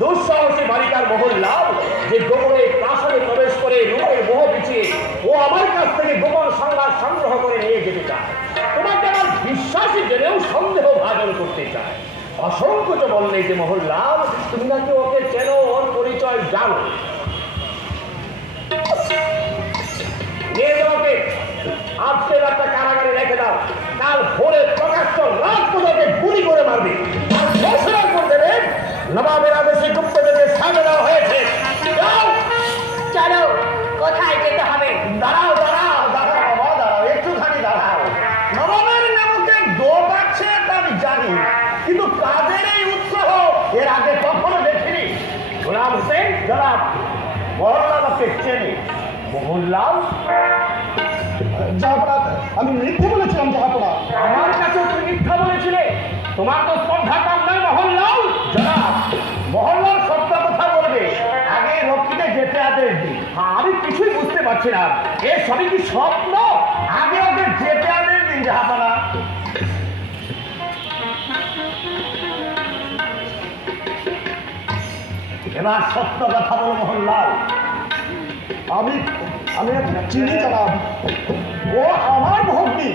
দুঃসাহসী বালিকার মোহনলাল যে গোপনে প্রাসাদে প্রবেশ করে রূপের মোহ পিছিয়ে ও আমার কাছ থেকে গোপন সংবাদ সংগ্রহ করে নিয়ে যেতে চায়। তোমাকে আমার বিশ্বাসী জেনেও সন্দেহ ভাজন করতে চায়। অসংকোচ বললে যে মোহনলাল তুমি নাকি ওকে চেনো, ওর পরিচয় জানো। নিয়ে যাওয়াকে আজকে রাতটা কারাগারে রেখে দাও। কাল ভোরে প্রকাশ্য রাত তোদেরকে গুলি করে মারবে। আর ঘোষণা করে দেবে নবাবের আদেশে গুপ্তদেরকে সামনে দেওয়া হয়েছে। চলো কোথায় যেতে হবে? দাঁড়াও দাঁড়াও দাঁড়াও বাবা দাঁড়াও একটুখানি দাঁড়াও। নবাবের নামকে দোপ আছে আমি জানি কিন্তু এই উৎসাহ এর আগে কখনো দেখিনি? গোলাম হোসেন গোলাম মোহনলাল আপনি চেনে। মোহনলাল জাহাপনা আমি মিথ্যে বলেছিলাম জাহাপনা আমার কাছেও তুমি মিথ্যা বলেছিলে। তোমার তো স্পর্ধা কম নয় মোহনলাল জনাব মোহনলাল সত্য কথা বলবে, আগে রক্ষীকে যেতে আদেশ দিই আমি কিছুই বুঝতে পারছি না। এ সবই কি স্বপ্ন? আগে ওকে যেতে আদেশ দিন জাহাপানা এবার সত্য কথা বলো মোহনলাল আমি আমি চিনি জানাব। ও আমার ভগ্নি।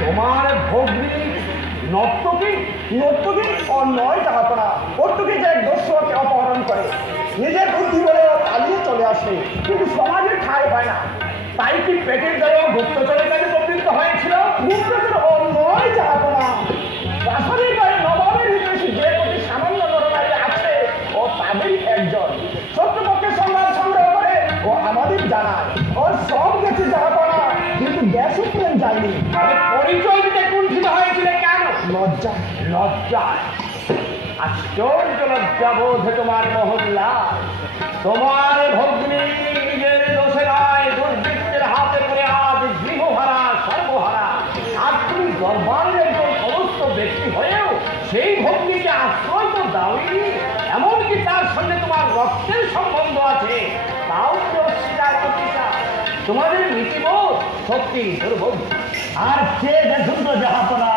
তোমার ভগ্নি নর্তকী নর্তকী ও নয় জাহাপনা নর্তকী যে দস্যুকে অপহরণ করে, নিজের বুদ্ধি বলে পালিয়ে চলে আসে। কিন্তু সমাজে ঠাঁই পায় না। তাই কি পেটের জন্য গুপ্তচরের কাছে লজ্জায় আশ্চর্য লজ্জা বোধ তোমার মহল্লা। তোমার ভগ্নী নিজের দোষে নয় দুর্বৃত্তের হাতে করে আজ গৃহহারা সর্বহারা। আর তুমি দরবারের একজন সমস্ত ব্যক্তি হয়েও সেই ভগ্নীকে আশ্রয় তো দাওনি। এমনকি তার সঙ্গে তোমার রক্তের সম্বন্ধ আছে। তাও তো অস্বীকার করতে। তোমাদের নীতিবোধ সত্যি দুর্ভোগ আর সে দেখুন তো যাহাপনা,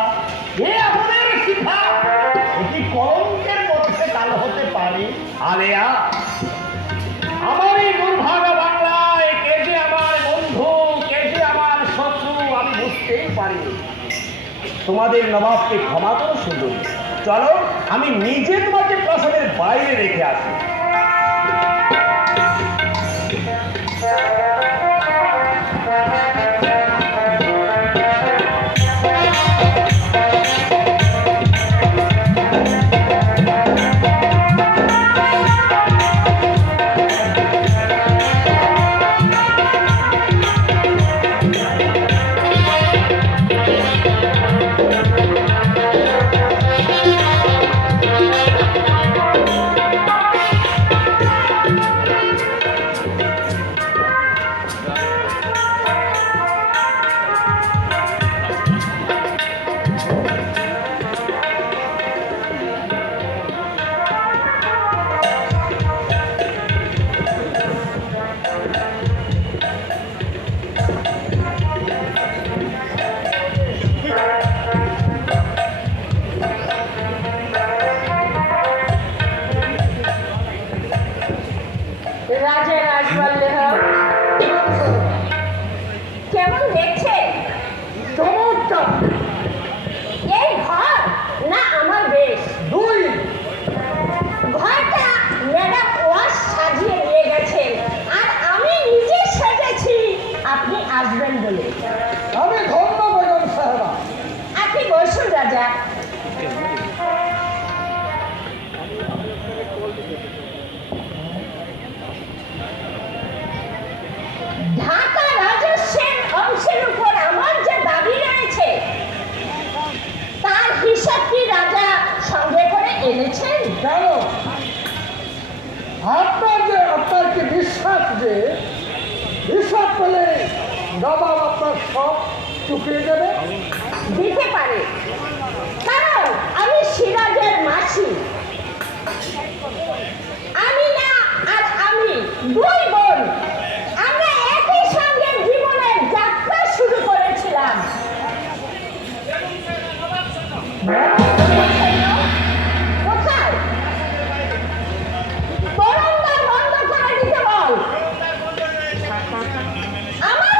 এ আমাদের শিক্ষা এটি কলঙ্কের মধ্যে কালো হতে পারে। আলেয়া। আমার এই দুর্ভাগা বাংলায় কে যে আমার বন্ধু কে যে আমার শত্রু আমি বুঝতেই পারি তোমাদের নবাবকে ক্ষমা করো সুন্দর। চলো আমি নিজে তোমাকে প্রাসাদের বাইরে রেখে আসি। সব চুকিয়ে দেবে দিতে পারে। কারণ আমি সিরাজের মাসি। আমি না আর আমি দুই বোন। আমরা একই সঙ্গে জীবনের যাত্রা শুরু করেছিলাম। আমার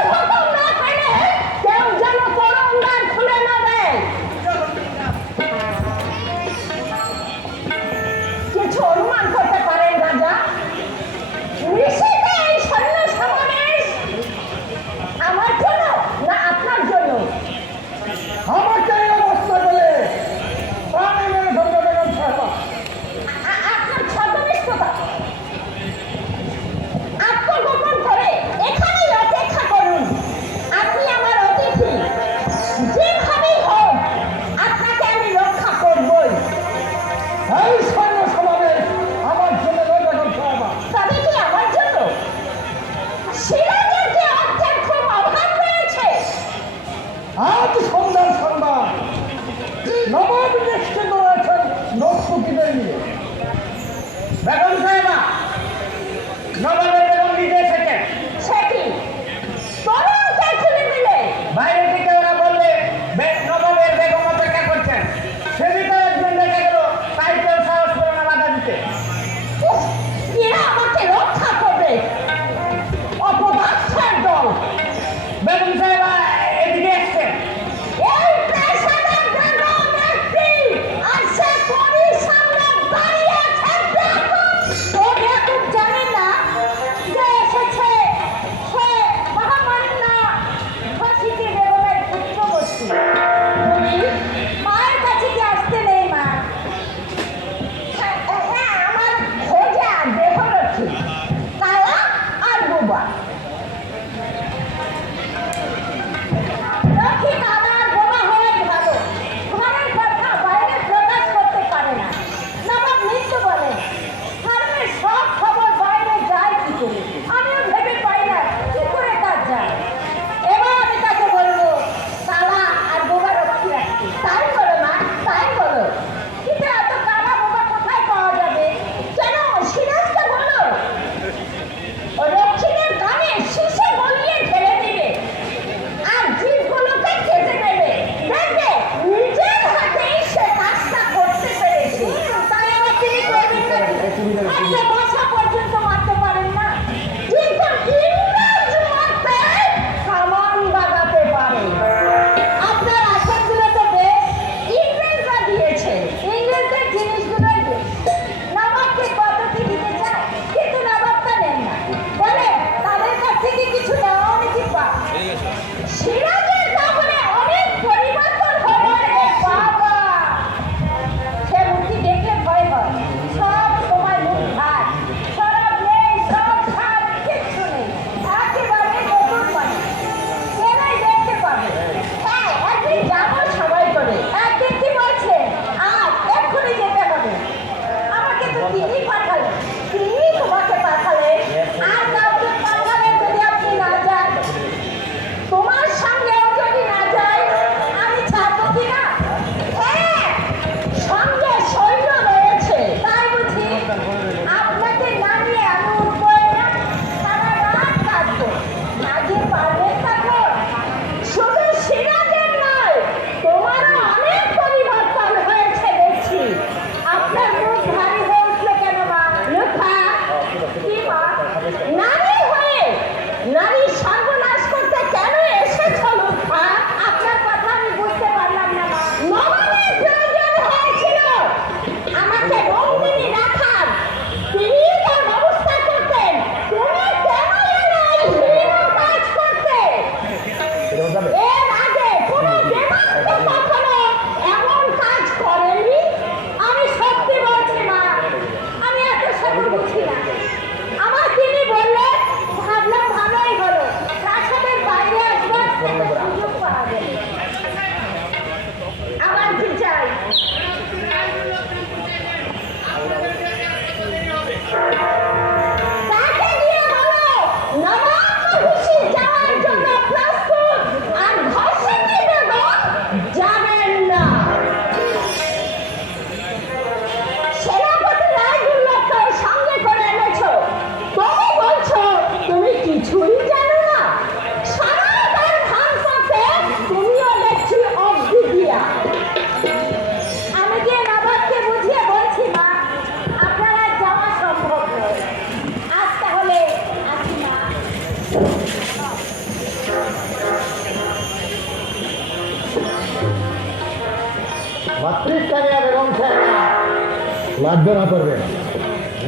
লাঞ্ছনা করবে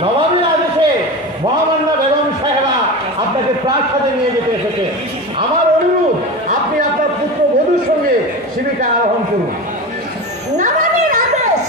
নবাবের আদেশে মহামান্য বেগম সাহেবা আপনাকে প্রাসাদে নিয়ে যেতে এসেছে। আমার অনুরোধ, আপনি আপনার পুত্র বধুর সঙ্গে শিবিকা আরোহণ করুন। নবাবের আদেশ